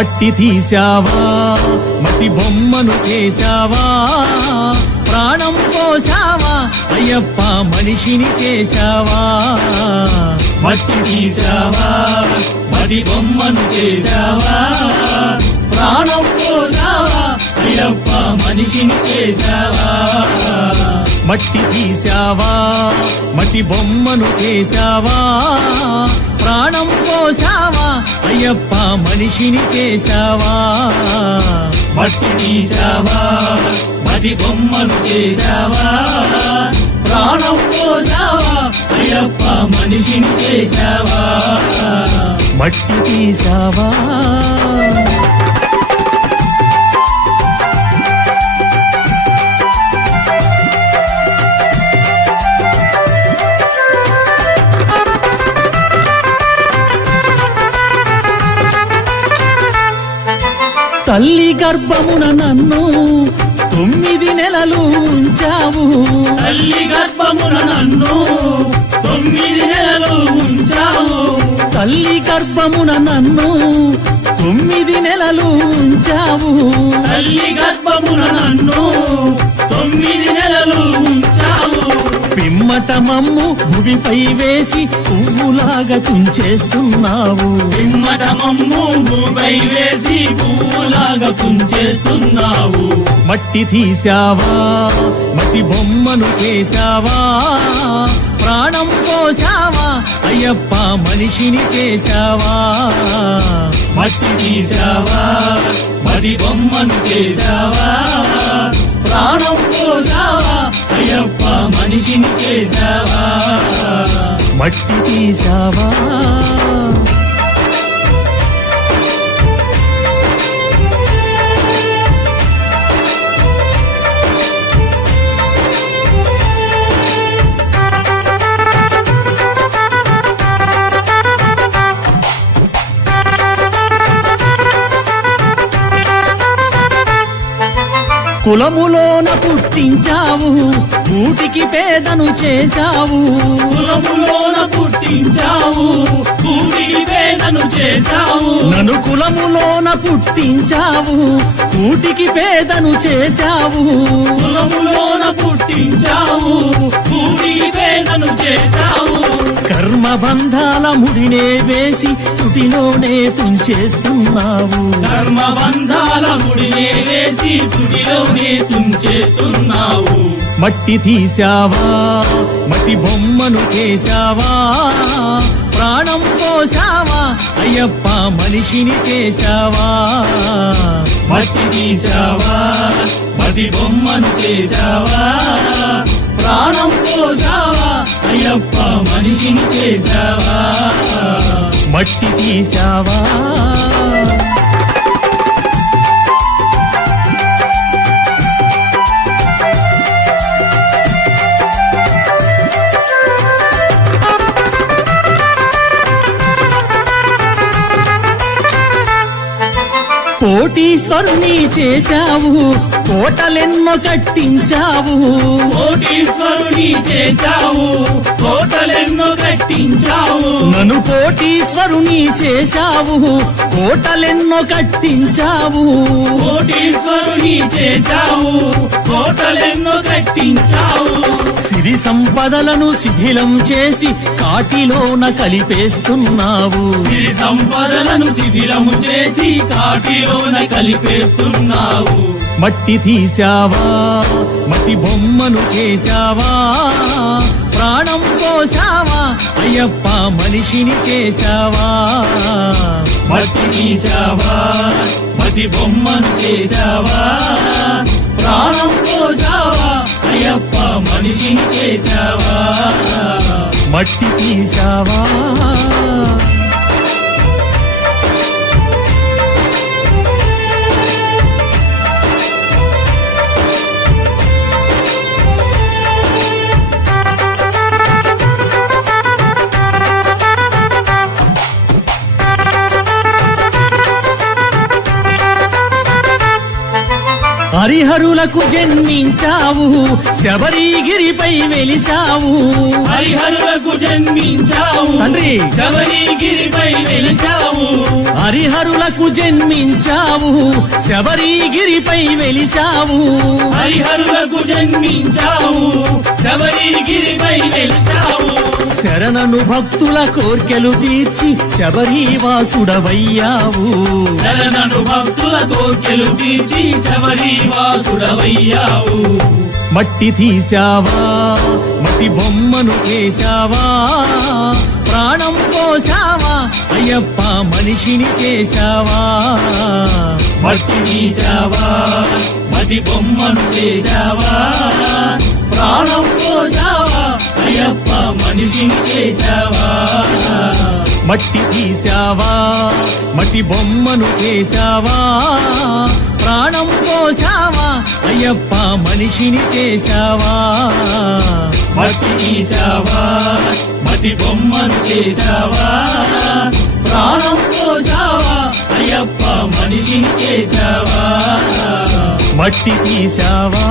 మట్టి తీసావా మట్టి బొమ్మను చేశావా ప్రాణం పోసావా అయ్యప్ప మనిషిని చేశావా మట్టి తీసావా మట్టి బొమ్మను చేశావా ప్రాణం పోసావా అయ్యప్ప మనిషిని చేశావా మట్టి తీసావా మట్టి బొమ్మను చేశావా ప్రాణం పోసావా అయ్యప్ప మనిషిని చేశావా మట్టి తీసావా మట్టి బొమ్మను చేశావా ప్రాణం పోసావా అయ్యప్ప మనిషిని చేశావా మట్టి తీసావా తల్లి గర్భమున నన్ను 9 నెలలు ఉంచావు తల్లి గర్భమున నన్ను 9 నెలలు ఉంచావు తల్లి గర్భమున నన్ను 9 నెలలు ఉంచావు తల్లి గర్భమున నన్ను 9 నెలలు ఉంచావు పిమ్మట మమ్ము భువిపై వేసి పువ్వులాగా తుంచేస్తున్నావు పిమ్మట మమ్ము భూమిపై వేసి పువ్వులాగా తుంచేస్తున్నావు మట్టి తీసావా మట్టి బొమ్మను చేశావా ప్రాణం పోసావా అయ్యప్ప మనిషిని చేశావా మట్టి తీసావా మట్టి బొమ్మను చేశావా ప్రాణం పోసావా అయ్యప్ప మనిషిని చేశావా మట్టి తీసావా కులములోన పుట్టించావు కూటికి పేదను చేశావు కులములోన పుట్టించావు కూటికి పేదను చేశావు నన్ను కులములోన పుట్టించావు కూటికి పేదను చేశావు కులములోన పుట్టించావు కూటికి పేదను చేశావు కర్మ బంధాల ముడినే వేసి తుటిలోనే తుంచేస్తున్నావు కర్మ బంధాల ముడినే వేసి తుడిలోనే తుంచేస్తున్నావు మట్టి తీసావా మట్టి బొమ్మను చేశావా ప్రాణం పోసావా అయ్యప్ప మనిషిని చేశావా మట్టి తీసావా మట్టి బొమ్మను చేశావా ప్రాణం పోసావా అయ్యప్ప మనిషిని చేశావా మట్టి తీసావా కోటీశ్వరుని చేశావు కోటలెన్నో కట్టించావు కోటీశ్వరుని చేశావు కోటలెన్నో కట్టించావు నన్ను కోటీశ్వరుని చేశావు కోటలెన్నో కట్టించావు కోటీశ్వరుని చేశావు కోటలెన్నో కట్టించావు సిరి సంపదలను శిథిలం చేసి కాటిలోన కలిపేస్తున్నావు సిరి సంపదలను శిథిలము చేసి కాటిలోన కలిపేస్తున్నావు మట్టి తీసావా మట్టి బొమ్మను చేశావా ప్రాణం పోసావా అయ్యప్ప మనిషిని చేశావా మట్టి తీసావా మట్టి బొమ్మను చేశావా ప్రాణం పోసావా అయ్యప్ప మనిషిని చేశావా మట్టి తీసావా హరిహరులకు జన్మించావు శబరిగిరిపై వెలిసావు హరిహరులకు జన్మించావు తండ్రి శబరిగిరిపై వెలిసావు హరిహరులకు జన్మించావు శబరిగిరిపై వెలిసావు హరిహరులకు జన్మించావు శబరిగిరిపై వెలిసావు శరణను భక్తుల కోర్కెలు తీర్చి శబరివాసుడవయ్యావు శరణను భక్తుల కోర్కెలు తీర్చి శబరివాసుడవయ్యావు మట్టి తీసావా మట్టి బొమ్మను చేశావా ప్రాణం పోసావా అయ్యప్ప మనిషిని చేశావా మట్టి తీసావా మట్టి బొమ్మను చేశావా ప్రాణం పోసావా అయ్యప్ప మనిషిని చేశావా మట్టి తీసావా మట్టి బొమ్మను చేశావా ప్రాణం పోసావా అయ్యప్ప మనిషిని చేశావా మట్టి తీసావా మట్టి బొమ్మను చేశావా ప్రాణం పోసావా అయ్యప్ప మనిషిని చేశావా మట్టి తీసావా